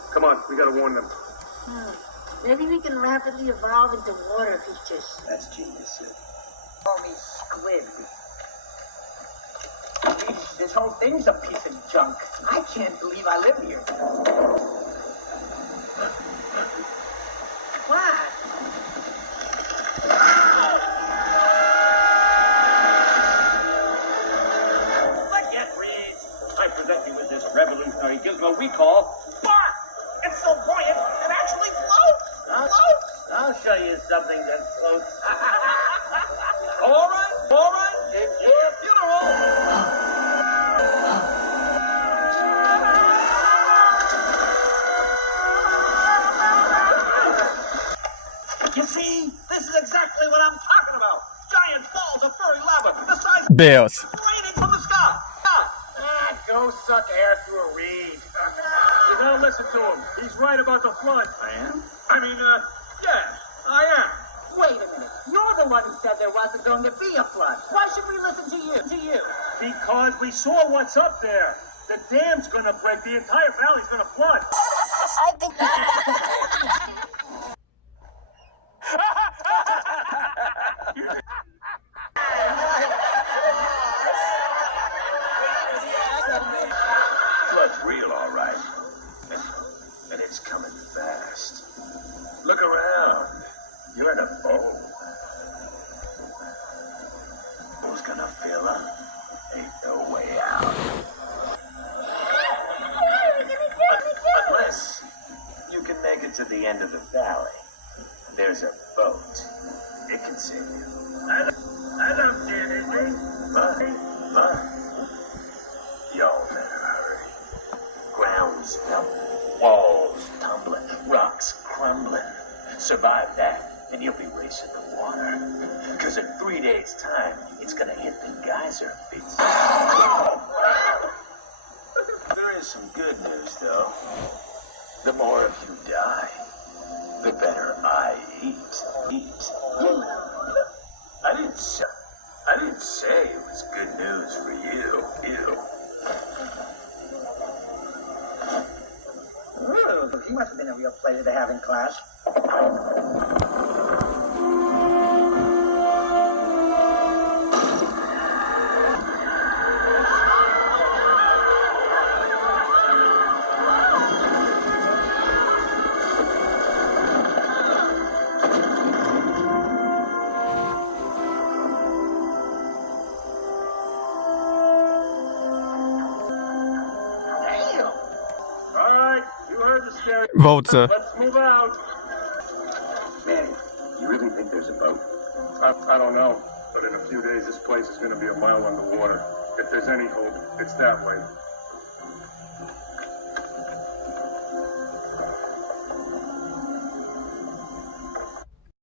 Come on, we gotta warn them. Maybe we can rapidly evolve into water creatures. That's genius, sir. Call me Squid. This whole thing's a piece of junk. I can't believe I live here. What? Forget Reed. I present you with this revolutionary gizmo we call Spark. It's so buoyant, it actually floats. I'll show you something that floats. All right, it's your funeral. You see, this is exactly what I'm talking about. Giant balls of furry lava, the size of Bears. raining from the sky. Go suck air through a reed. You gotta listen to him. He's right about the flood. I am? Yeah, I am. Wait a minute. You're the one who said there wasn't going to be a flood. Why should we listen to you? Because we saw what's up there. The dam's gonna break. The entire valley's gonna flood. I think Flood's real, all right. And it's coming fast. Look around. You're in a bowl. Bowl's gonna fill up. Ain't no way out. Unless you can make it to the end of the valley. There's a boat. It can save you. I don't see anything. Mine. Y'all better hurry. Ground's melting, walls tumbling, rocks crumbling. Survive that, and you'll be racing the water. Because in 3 days' time, it's gonna hit the geyser feet. There is some good news, though. The more of you die, the better I eat. I didn't say it was good news for you. Ooh, he must have been a real pleasure to have in class. All right, you heard the scary. Vulture. Let's move out. Manny, you really think there's a boat? I don't know, but in a few days, this place is gonna be a mile underwater. If there's any hope, it's that way.